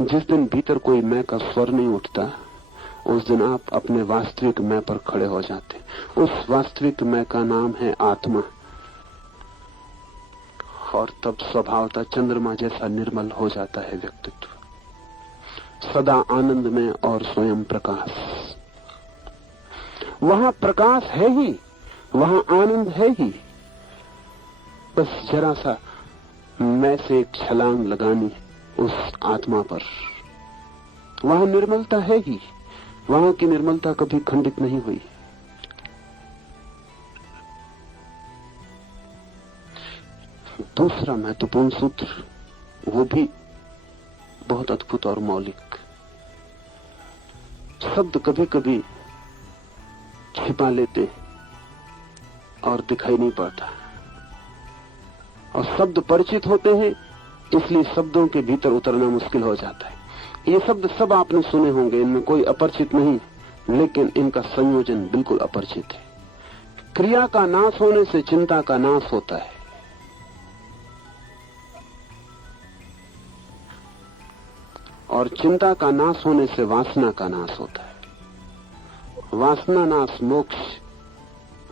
जिस दिन भीतर कोई मैं का स्वर नहीं उठता, उस दिन आप अपने वास्तविक मैं पर खड़े हो जाते। उस वास्तविक मैं का नाम है आत्मा। और तब स्वभावतः चंद्रमा जैसा निर्मल हो जाता है व्यक्तित्व, सदा आनंद में और स्वयं प्रकाश। वहां प्रकाश है ही, वहां आनंद है ही। बस जरा सा मैं से एक छलांग लगानी उस आत्मा पर। वहां निर्मलता है ही, वहां की निर्मलता कभी खंडित नहीं हुई। दूसरा महत्वपूर्ण सूत्र, वो भी बहुत अद्भुत और मौलिक। शब्द कभी कभी छिपा लेते और दिखाई नहीं पड़ता, और शब्द परिचित होते हैं, इसलिए शब्दों के भीतर उतरना मुश्किल हो जाता है। ये शब्द सब आपने सुने होंगे, इनमें कोई अपरिचित नहीं, लेकिन इनका संयोजन बिल्कुल अपरिचित है। क्रिया का नाश होने से चिंता का नाश होता है, और चिंता का नाश होने से वासना का नाश होता है। वासना नाश मोक्ष,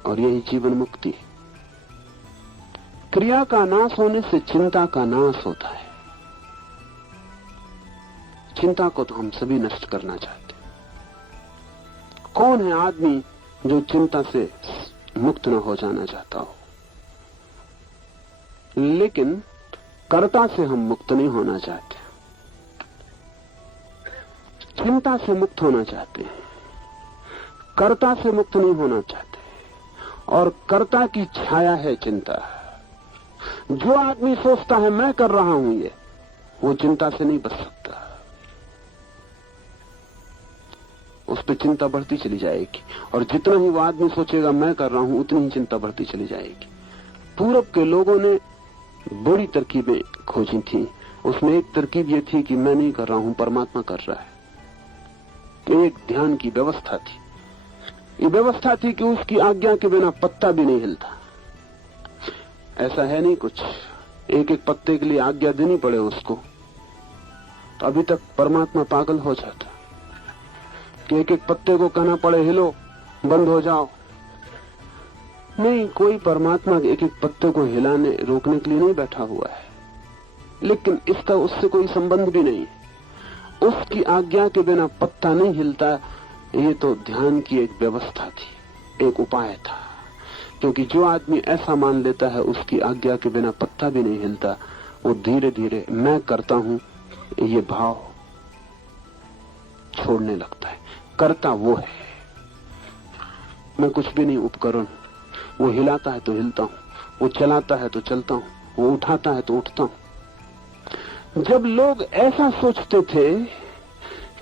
और यही जीवन मुक्ति है। क्रिया का नाश होने से चिंता का नाश होता है। चिंता को तो हम सभी नष्ट करना चाहते हैं। कौन है आदमी जो चिंता से मुक्त न हो जाना चाहता हो? लेकिन कर्ता से हम मुक्त नहीं होना चाहते, चिंता से मुक्त होना चाहते हैं, कर्ता से मुक्त नहीं होना चाहते। और कर्ता की छाया है चिंता। जो आदमी सोचता है मैं कर रहा हूं ये, वो चिंता से नहीं बच सकता। उस पर चिंता बढ़ती चली जाएगी, और जितना ही वो आदमी सोचेगा मैं कर रहा हूं, उतनी ही चिंता बढ़ती चली जाएगी। पूरब के लोगों ने बड़ी तरकीबें खोजी थी। उसमें एक तरकीब ये थी कि मैं नहीं कर रहा हूं, परमात्मा कर रहा है। एक ध्यान की व्यवस्था थी। ये व्यवस्था थी कि उसकी आज्ञा के बिना पत्ता भी नहीं हिलता। ऐसा है नहीं कुछ, एक एक पत्ते के लिए आज्ञा देनी पड़े उसको, तो अभी तक परमात्मा पागल हो जाता कि एक एक पत्ते को कहना पड़े हिलो, बंद हो जाओ। नहीं, कोई परमात्मा एक एक पत्ते को हिलाने रोकने के लिए नहीं बैठा हुआ है, लेकिन इसका उससे कोई संबंध भी नहीं है। उसकी आज्ञा के बिना पत्ता नहीं हिलता। ये तो ध्यान की एक व्यवस्था थी, एक उपाय था। क्योंकि जो आदमी ऐसा मान लेता है उसकी आज्ञा के बिना पत्ता भी नहीं हिलता, वो धीरे धीरे मैं करता हूं ये भाव छोड़ने लगता है। करता वो है, मैं कुछ भी नहीं उपकरण। वो हिलाता है तो हिलता हूं, वो चलाता है तो चलता हूं, वो उठाता है तो उठता हूं। जब लोग ऐसा सोचते थे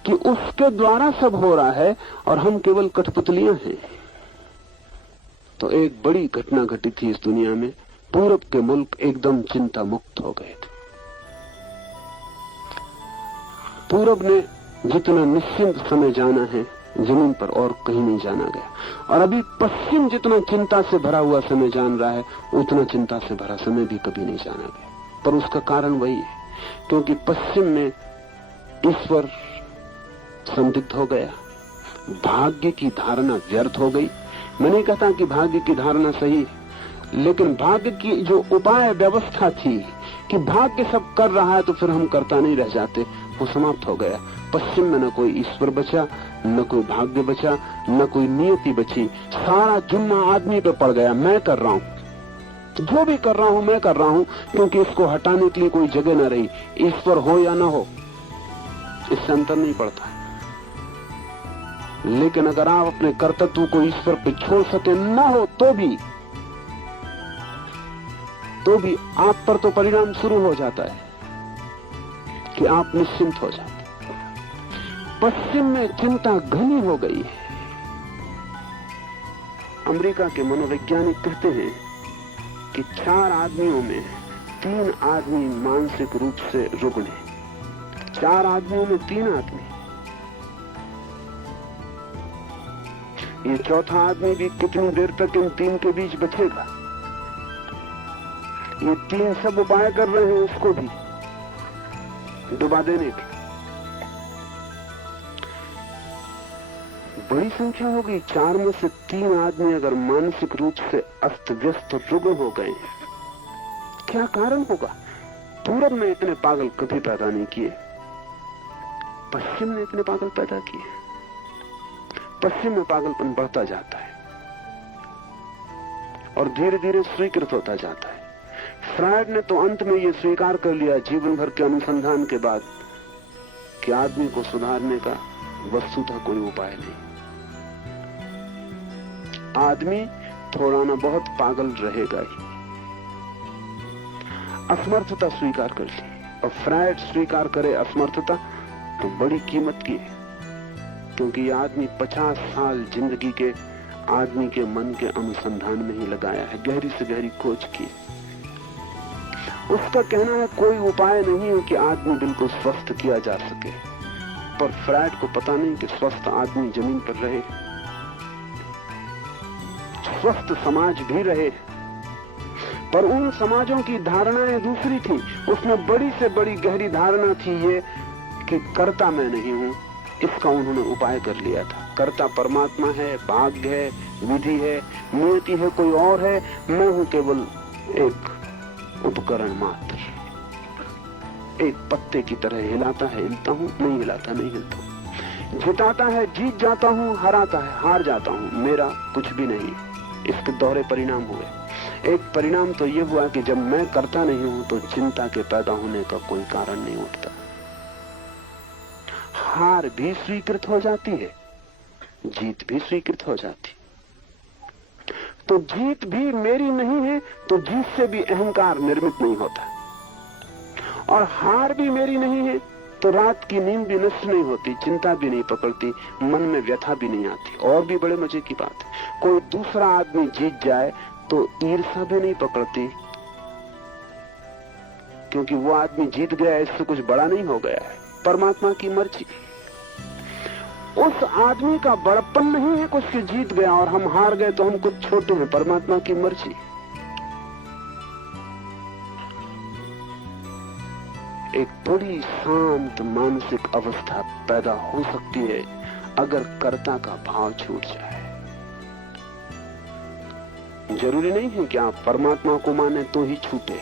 कि उसके द्वारा सब हो रहा है और हम केवल कठपुतलियां हैं, तो एक बड़ी घटना घटी थी इस दुनिया में। पूरब के मुल्क एकदम चिंता मुक्त हो गए थे। पूरब ने जितना निश्चिंत समय जाना है जमीन पर और कहीं नहीं जाना गया, और अभी पश्चिम जितना चिंता से भरा हुआ समय जान रहा है, उतना चिंता से भरा समय भी कभी नहीं जाना गया। पर उसका कारण वही है, क्योंकि पश्चिम में ईश्वर संदिग्ध हो गया, भाग्य की धारणा व्यर्थ हो गई। मैं नहीं कहता कि भाग्य की धारणा सही है, लेकिन भाग्य की जो उपाय व्यवस्था थी कि भाग्य सब कर रहा है तो फिर हम करता नहीं रह जाते, वो समाप्त हो गया। पश्चिम में न कोई ईश्वर बचा, न कोई भाग्य बचा, न कोई नियति बची। सारा जुम्मा आदमी पे पड़ गया। मैं कर रहा हूं, जो भी कर रहा हूं मैं कर रहा हूं, क्योंकि इसको हटाने के लिए कोई जगह न रही। ईश्वर हो या न हो, इससे अंतर नहीं पड़ता। लेकिन अगर आप अपने कर्तव्य को ईश्वर पे छोड़ सके, न हो तो भी आप पर तो परिणाम शुरू हो जाता है कि आप निश्चिंत हो जाते। पश्चिम में चिंता घनी हो गई है। अमेरिका के मनोवैज्ञानिक कहते हैं कि 4 आदमियों में 3 आदमी मानसिक रूप से रुग्ण हैं। 4 आदमियों में 3 आदमी। ये चौथा आदमी भी कितनी देर तक इन 3 के बीच बचेगा? ये 3 सब उपाय कर रहे हैं उसको भी डुबा देने के, बड़ी संख्या होगी। 4 में से 3 आदमी अगर मानसिक रूप से अस्त व्यस्त रुग्ण हो गए, क्या कारण होगा? पूरब में इतने पागल कभी पैदा नहीं किए, पश्चिम ने इतने पागल पैदा किए। पश्चिम में पागलपन बढ़ता जाता है और धीरे धीरे स्वीकृत होता जाता है। फ्रायड ने तो अंत में यह स्वीकार कर लिया जीवन भर के अनुसंधान के बाद कि आदमी को सुधारने का वस्तुतः कोई उपाय नहीं। आदमी थोड़ा ना बहुत पागल रहेगा ही। असमर्थता स्वीकार कर ली, और फ्रायड स्वीकार करे असमर्थता तो बड़ी कीमत की है, क्योंकि ये आदमी 50 साल जिंदगी के आदमी के मन के अनुसंधान में ही लगाया है, गहरी से गहरी खोज की। उसका कहना है कोई उपाय नहीं है कि आदमी बिल्कुल स्वस्थ किया जा सके, पर फ्रायड को पता नहीं कि स्वस्थ आदमी जमीन पर रहे, स्वस्थ समाज भी रहे, पर उन समाजों की धारणाएं दूसरी थी। उसमें बड़ी से बड़ी गहरी धारणा थी ये कि कर्ता मैं नहीं हूं। इसका उन्होंने उपाय कर लिया था। कर्ता परमात्मा है, भाग्य है, विधि है, नियति है, कोई और है, मैं हूं केवल एक उपकरण मात्र, एक पत्ते की तरह हिलाता है हिलता हूं, नहीं हिलाता नहीं हिलता हूं, जिताता है जीत जाता हूं, हराता है हार जाता हूं, मेरा कुछ भी नहीं। इसके दोहरे परिणाम हुए। एक परिणाम तो ये हुआ कि जब मैं करता नहीं हूं तो चिंता के पैदा होने का कोई कारण नहीं उठता। हार भी स्वीकृत हो जाती है, जीत भी स्वीकृत हो जाती। तो जीत भी मेरी नहीं है तो जीत से भी अहंकार निर्मित नहीं होता, और हार भी मेरी नहीं है तो रात की नींद भी नष्ट नहीं होती, चिंता भी नहीं पकड़ती, मन में व्यथा भी नहीं आती। और भी बड़े मजे की बात है, कोई दूसरा आदमी जीत जाए तो ईर्ष्या भी नहीं पकड़ती, क्योंकि वो आदमी जीत गया, इससे कुछ बड़ा नहीं हो गया है, परमात्मा की मर्जी। उस आदमी का बड़प्पन नहीं है कुछ कि जीत गया और हम हार गए तो हम कुछ छोटे हैं, परमात्मा की मर्जी। एक बड़ी शांत मानसिक अवस्था पैदा हो सकती है अगर कर्ता का भाव छूट जाए। जरूरी नहीं है कि आप परमात्मा को माने तो ही छूटे।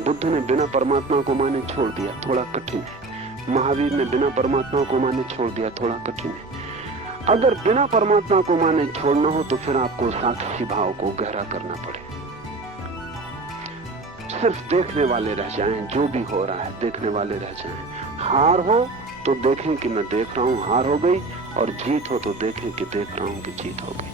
बुद्ध ने बिना परमात्मा को माने छोड़ दिया, थोड़ा कठिन है। महावीर ने बिना परमात्मा को माने छोड़ दिया, थोड़ा कठिन है। अगर बिना परमात्मा को माने छोड़ना हो तो फिर आपको साक्षी भाव को गहरा करना पड़े। सिर्फ देखने वाले रह जाएं, जो भी हो रहा है देखने वाले रह जाएं। हार हो तो देखें कि मैं देख रहा हूं हार हो गई, और जीत हो तो देखें कि देख रहा हूं कि जीत हो गई।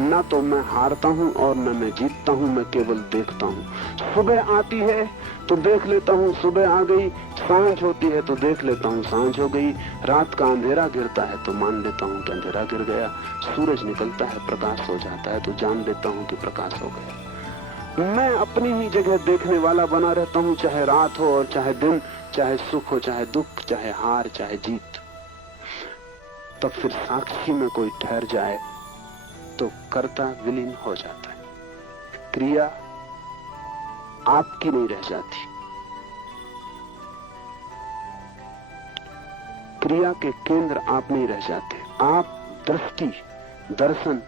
ना तो मैं हारता हूं और न मैं जीतता हूं, मैं केवल देखता हूं। सुबह आती है तो देख लेता हूं सुबह आ गई, सांझ होती है तो देख लेता हूं सांझ हो गई, रात का अंधेरा गिरता है तो मान लेता हूं कि अंधेरा गिर गया, सूरज निकलता है प्रकाश हो जाता है तो जान लेता हूं कि प्रकाश हो गया। मैं अपनी ही जगह देखने वाला बना रहता हूं, चाहे रात हो और चाहे दिन, चाहे सुख हो चाहे दुख, चाहे हार चाहे जीत। तब फिर साक्षी में कोई ठहर जाए तो कर्ता विलीन हो जाता है, क्रिया आपकी नहीं रह जाती। क्रिया के केंद्र आप नहीं रह जाते, आप दृष्टि, दर्शन,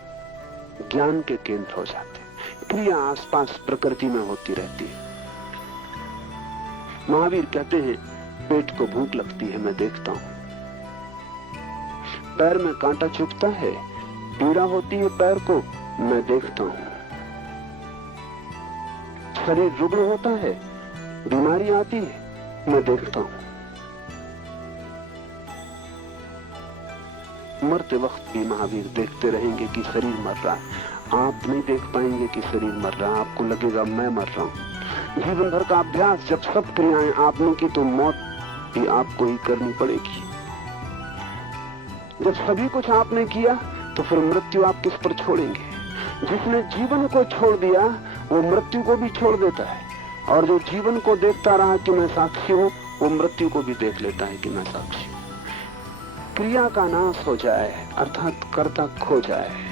ज्ञान के केंद्र हो जाते। क्रिया आसपास प्रकृति में होती रहती है। महावीर कहते हैं पेट को भूख लगती है, मैं देखता हूं। पैर में कांटा चुभता है, पीड़ा होती है पैर को, मैं देखता हूं। शरीर रुग्ण होता है, बीमारी आती है, मैं देखता हूं। मरते वक्त भी महावीर देखते रहेंगे कि शरीर मर रहा है। आप नहीं देख पाएंगे कि शरीर मर रहा है, आपको लगेगा मैं मर रहा हूं। जीवन भर का अभ्यास, जब सब क्रियाएं आपने की तो मौत भी आपको ही करनी पड़ेगी। जब सभी कुछ आपने किया तो फिर मृत्यु आप किस पर छोड़ेंगे? जिसने जीवन को छोड़ दिया वो मृत्यु को भी छोड़ देता है, और जो जीवन को देखता रहा कि मैं साक्षी हूं, वो मृत्यु को भी देख लेता है कि मैं साक्षी हूं। क्रिया का नाश हो जाए अर्थात कर्ता खो जाए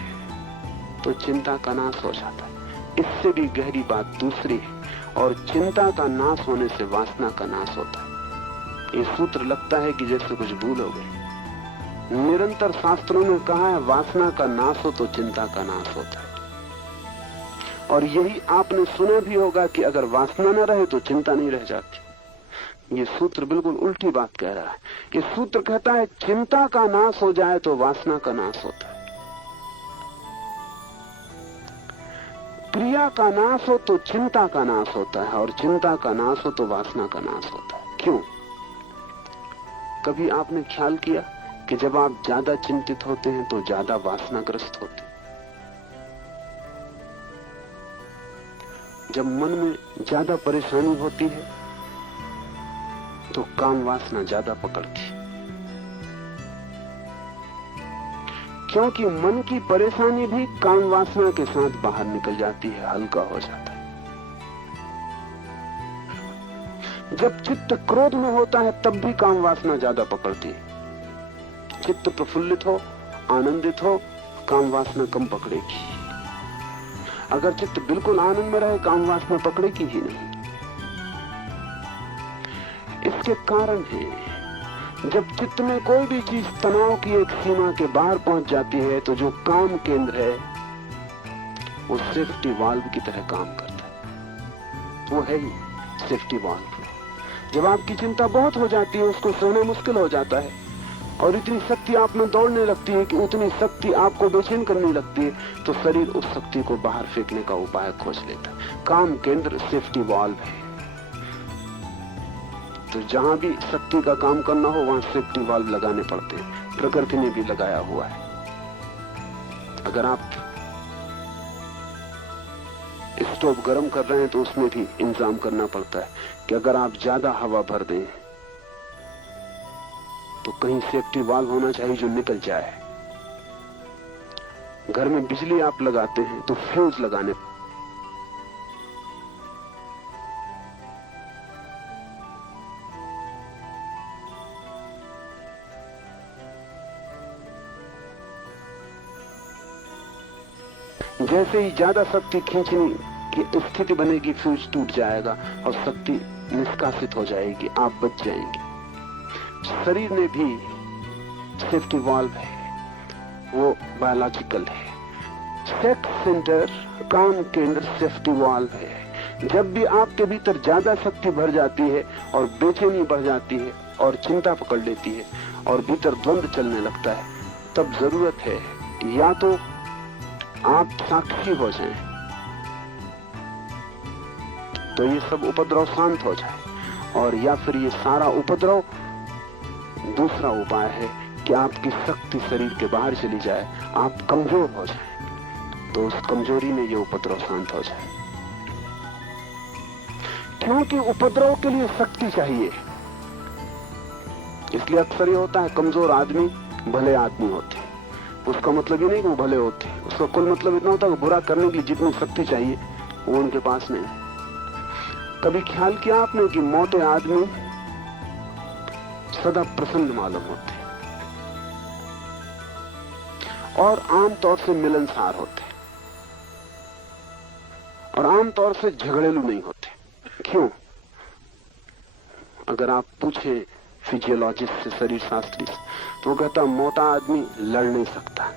तो चिंता का नाश हो जाता है। इससे भी गहरी बात दूसरी है, और चिंता का नाश होने से वासना का नाश होता है। ये सूत्र लगता है कि जैसे कुछ भूल हो गई, निरंतर शास्त्रों में कहा है वासना का नाश हो तो चिंता का नाश होता है। और यही आपने सुना भी होगा कि अगर वासना न रहे तो चिंता नहीं रह जाती। ये सूत्र बिल्कुल उल्टी बात कह रहा है। ये सूत्र कहता है चिंता का नाश हो जाए तो वासना का नाश होता है, क्रिया का नाश हो तो चिंता का नाश होता है, और चिंता का नाश हो तो वासना का नाश होता है। क्यों? कभी आपने ख्याल किया कि जब आप ज्यादा चिंतित होते हैं तो ज्यादा वासनाग्रस्त होते हैं? जब मन में ज्यादा परेशानी होती है तो काम वासना ज्यादा पकड़ती है, क्योंकि मन की परेशानी भी काम वासना के साथ बाहर निकल जाती है, हल्का हो जाता है। जब चित्त क्रोध में होता है तब भी काम वासना ज्यादा पकड़ती है। चित्त प्रफुल्लित हो, आनंदित हो, काम वासना कम पकड़ेगी। अगर चित्त बिल्कुल आनंद में रहे काम वासना पकड़ेगी ही नहीं। इसके कारण है जब चित्त में कोई भी चीज तनाव की एक सीमा के बाहर पहुंच जाती है तो जो काम केंद्र है वो सेफ्टी वाल्व की तरह काम करता है। वो है ही सेफ्टी वाल्व। जब आपकी चिंता बहुत हो जाती है, उसको सहना मुश्किल हो जाता है और इतनी शक्ति आप में दौड़ने लगती है कि उतनी शक्ति आपको बेचैन करने लगती है, तो शरीर उस शक्ति को बाहर फेंकने का उपाय खोज लेता है। काम केंद्र सेफ्टी वाल्व है। तो जहां भी शक्ति का काम करना हो वहां सेफ्टी वाल्व लगाने पड़ते हैं। प्रकृति ने भी लगाया हुआ है। अगर आप स्टोव गर्म कर रहे हैं तो उसमें भी इंतजाम करना पड़ता है कि अगर आप ज्यादा हवा भर दें तो कहीं सेफ्टी वाल्व होना चाहिए जो निकल जाए। घर में बिजली आप लगाते हैं तो फ्यूज लगाने। जैसे ही ज्यादा शक्ति खींचने की स्थिति बनेगी, फ्यूज टूट जाएगा और शक्ति निष्कासित हो जाएगी, आप बच जाएंगे। शरीर में भी सेफ्टी वाल्व है, वो बायोलॉजिकल है। सेक्स सेंटर, काम केंद्र सेफ्टी वाल्व है। जब भी आपके भीतर ज्यादा शक्ति भर जाती है और बेचैनी बढ़ जाती है और चिंता पकड़ लेती है और भीतर द्वंद्व चलने लगता है, तब जरूरत है या तो आप साक्षी हो जाएं तो ये सब उपद्रव शांत हो जाए, और या फिर ये सारा उपद्रव, दूसरा उपाय है कि आपकी शक्ति शरीर के बाहर चली जाए, आप कमजोर हो जाए, तो उस कमजोरी में ये उपद्रव शांत हो जाए। क्योंकि उपद्रव के लिए शक्ति चाहिए, इसलिए अक्सर ये होता है कमजोर आदमी भले आदमी होते हैं। उसका मतलब ये नहीं कि वो भले होते, उसका कुल मतलब इतना होता है कि बुरा करने की जितनी शक्ति चाहिए वो उनके पास नहीं। कभी ख्याल किया आपने कि मोटे आदमी सदा प्रसन्न मालूम होते और आमतौर से मिलनसार होते और आमतौर से झगड़ेलू नहीं होते? क्यों? अगर आप पूछें फिजियोलॉजिस्ट से, शरीर शास्त्री से, तो वो कहता मोटा आदमी लड़ नहीं सकता,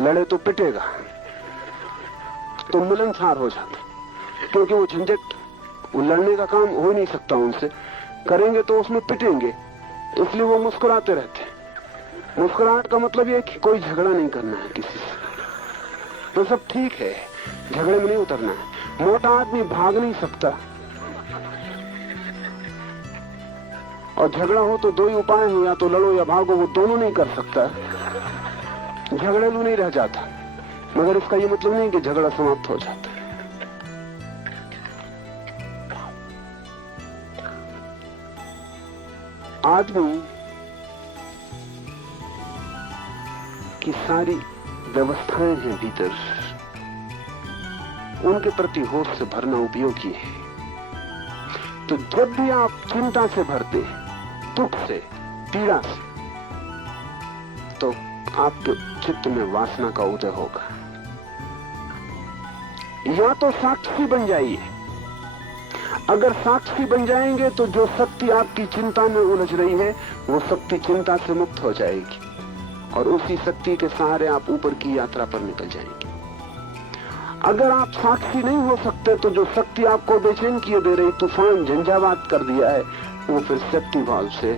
लड़े तो पिटेगा, तो मिलनसार हो जाता, क्योंकि वो झंझट, वो लड़ने का काम हो नहीं सकता उनसे, करेंगे तो उसमें पिटेंगे, इसलिए वो मुस्कुराते रहते हैं। मुस्कुराहट का मतलब ये है कि कोई झगड़ा नहीं करना है किसी से, तो सब ठीक है, झगड़े में नहीं उतरना है। मोटा आदमी भाग नहीं सकता, और झगड़ा हो तो दो ही उपाय हैं, या तो लड़ो या भागो, वो दोनों नहीं कर सकता, झगड़ेलू नहीं रह जाता। मगर इसका ये मतलब नहीं कि झगड़ा समाप्त हो जाता। आदमी की सारी व्यवस्थाएं हैं भीतर, उनके प्रति होश से भरना उपयोगी है। तो जब भी आप चिंता से भरते हैं, दुख से, पीड़ा से, तो आपके चित्त में वासना का उदय होगा। या तो साक्षी बन जाइए, अगर साक्षी बन जाएंगे तो जो शक्ति आपकी चिंता में उलझ रही है वो शक्ति चिंता से मुक्त हो जाएगी और उसी शक्ति के सहारे आप ऊपर की यात्रा पर निकल जाएंगे। अगर आप साक्षी नहीं हो सकते तो जो शक्ति आपको बेचैन किए दे रही, तूफान झंझावात कर दिया है, वो फिर सेफ्टी वाल्व से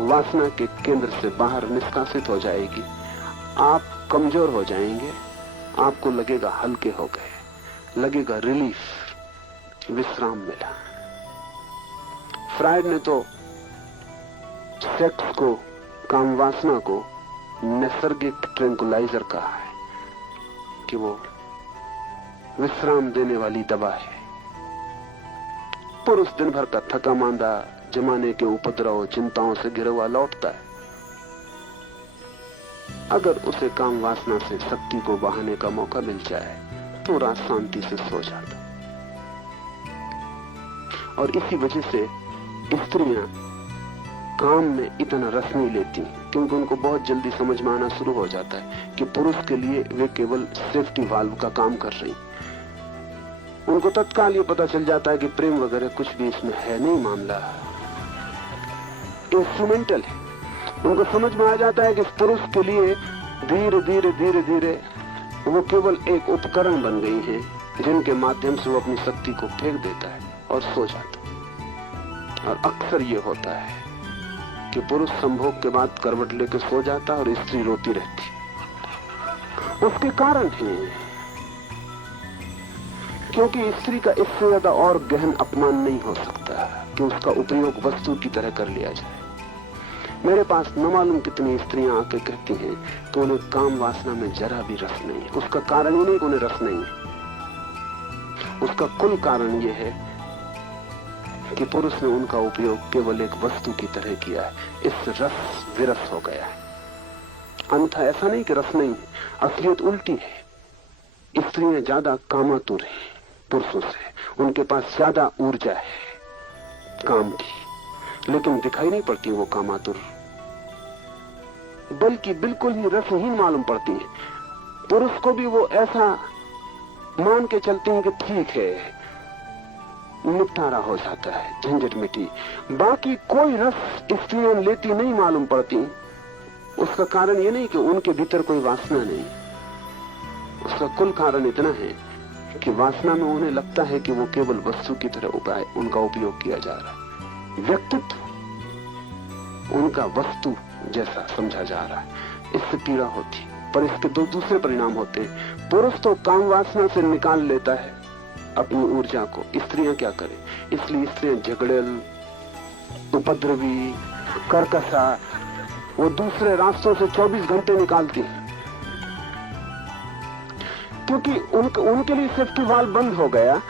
वासना के केंद्र से बाहर निष्कासित हो जाएगी। आप कमजोर हो जाएंगे, आपको लगेगा हल्के हो गए, लगेगा रिलीफ, विश्राम मिला। फ्रायड ने तो सेक्स को, काम वासना को नैसर्गिक ट्रैंकुलाइजर कहा है कि वो विश्राम देने वाली दवा है। पुरुष दिन भर का थका मांदा जमाने के उपद्रव चिंताओं से घिरा हुआ लौटता है, अगर उसे काम वासना से शक्ति को बहाने का मौका मिल जाए तो रात शांति से सो जाता। और इसी वजह से स्त्रियां काम में इतना रस नहीं लेती, क्योंकि उनको बहुत जल्दी समझ में आना शुरू हो जाता है कि पुरुष के लिए वे केवल सेफ्टी वाल्व का काम कर रही। उनको तत्काल ये पता चल जाता है कि प्रेम वगैरह कुछ भी इसमें है नहीं, मामला इंस्ट्रूमेंटल है। उनको समझ में आ जाता है कि इस पुरुष के लिए धीरे धीरे धीरे धीरे वो केवल एक उपकरण बन गई है, जिनके माध्यम से वो अपनी शक्ति को फेंक देता है और सो जाता है। और अक्सर ये होता है कि पुरुष संभोग के बाद करवट लेकर सो जाता और स्त्री रोती रहती। उसके कारण है क्योंकि स्त्री का इससे ज्यादा और गहन अपमान नहीं हो सकता कि उसका उपयोग वस्तु की तरह कर लिया जाए। मेरे पास न मालूम कितनी स्त्रियां आके कहती हैं तो उन्हें काम वासना में जरा भी रस नहीं है। उसका कारण ही नहीं कि उन्हें रस नहीं है, उसका कुल कारण यह है कि पुरुष ने उनका उपयोग केवल एक वस्तु की तरह किया है, इससे रस विरस हो गया है। अन्यथा ऐसा नहीं कि रस नहीं है, असलियत उल्टी है। स्त्रियां ज्यादा कामातुर हैं पुरुषों से, उनके पास ज्यादा ऊर्जा है काम की, लेकिन दिखाई नहीं पड़ती वो कामातुर, बल्कि बिल्कुल ही रसहीन मालूम पड़ती है। पुरुष को भी वो ऐसा मान के चलते हैं कि ठीक है, निपटारा हो जाता है, झंझट मिटी। बाकी कोई रस स्त्रियां लेती नहीं मालूम पड़ती। उसका कारण ये नहीं कि उनके भीतर कोई वासना नहीं, उसका कुल कारण इतना है कि वासना में उन्हें लगता है कि वो केवल वस्तु की तरह उनका उपयोग किया जा रहा है। व्यक्तित्व उनका वस्तु जैसा समझा जा रहा है, इससे पीड़ा होती। पर इसके दो दूसरे परिणाम होते हैं। पुरुष तो काम वासना से निकाल लेता है अपनी ऊर्जा को, स्त्रियां क्या करें? इसलिए स्त्रियां झगड़ेल, उपद्रवी, कर्कशा, वो दूसरे रास्तों से 24 घंटे निकालती हैं, क्योंकि उनके लिए सेफ्टी वाल्व बंद हो गया।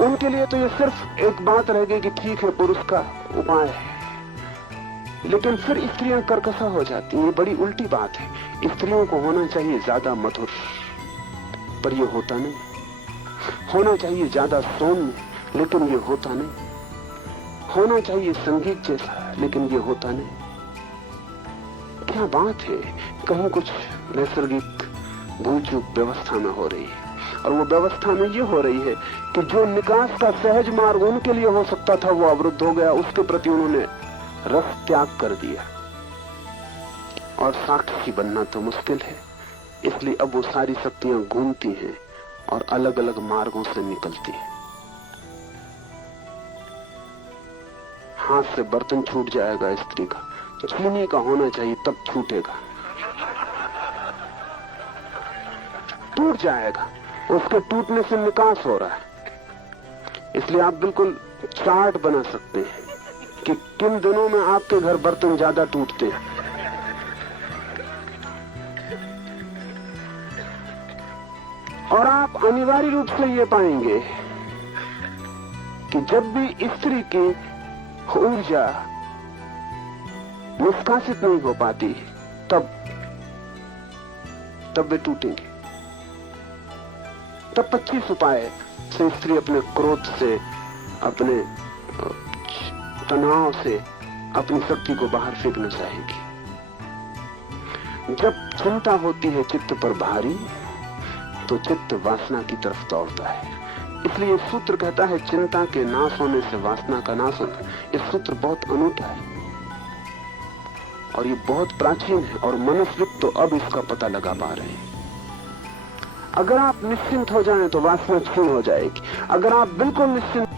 उनके लिए तो ये सिर्फ एक बात रह गई कि ठीक है पुरुष का उपाय है, लेकिन फिर स्त्रियां कर्कशा हो जाती हैं। ये बड़ी उल्टी बात है। स्त्रियों को होना चाहिए ज्यादा मधुर, पर ये होता नहीं। होना चाहिए ज्यादा सौम्य, लेकिन ये होता नहीं। होना चाहिए संगीत जैसा, लेकिन ये होता नहीं। क्या बात है, कहीं कुछ नैसर्गिक भूल चूक व्यवस्था में हो रही है, और वो व्यवस्था में ये हो रही है कि जो निकास का सहज मार्ग उनके लिए हो सकता था वो अवरुद्ध हो गया। उसके प्रति उन्होंने रस त्याग कर दिया, और साक्षी बनना तो मुश्किल है। इसलिए अब वो सारी शक्तियां घूमती हैं और अलग अलग मार्गों से निकलती हैं। हाथ से बर्तन छूट जाएगा स्त्री का, चीनी का होना चाहिए तब छूटेगा, टूट जाएगा, उसके टूटने से निकास हो रहा है। इसलिए आप बिल्कुल चार्ट बना सकते हैं कि किन दिनों में आपके घर बर्तन ज्यादा टूटते हैं। और आप अनिवार्य रूप से ये पाएंगे कि जब भी स्त्री की ऊर्जा निष्कासित नहीं हो पाती, तब वे टूटेंगे। तब 25 उपाय से स्त्री अपने क्रोध से, अपने तनाव से अपनी शक्ति को बाहर फेंकना चाहेगी। जब चिंता होती है चित्त पर भारी, तो चित्त वासना की तरफ दौड़ता है। इसलिए सूत्र कहता है चिंता के नाश होने से वासना का नाश होता है। ये सूत्र बहुत अनूठा है और ये बहुत प्राचीन है और मनुष्य तो अब इसका पता लगा पा रहे हैं। अगर आप निश्चिंत हो जाएं तो वासना क्षीण हो जाएगी। अगर आप बिल्कुल निश्चिंत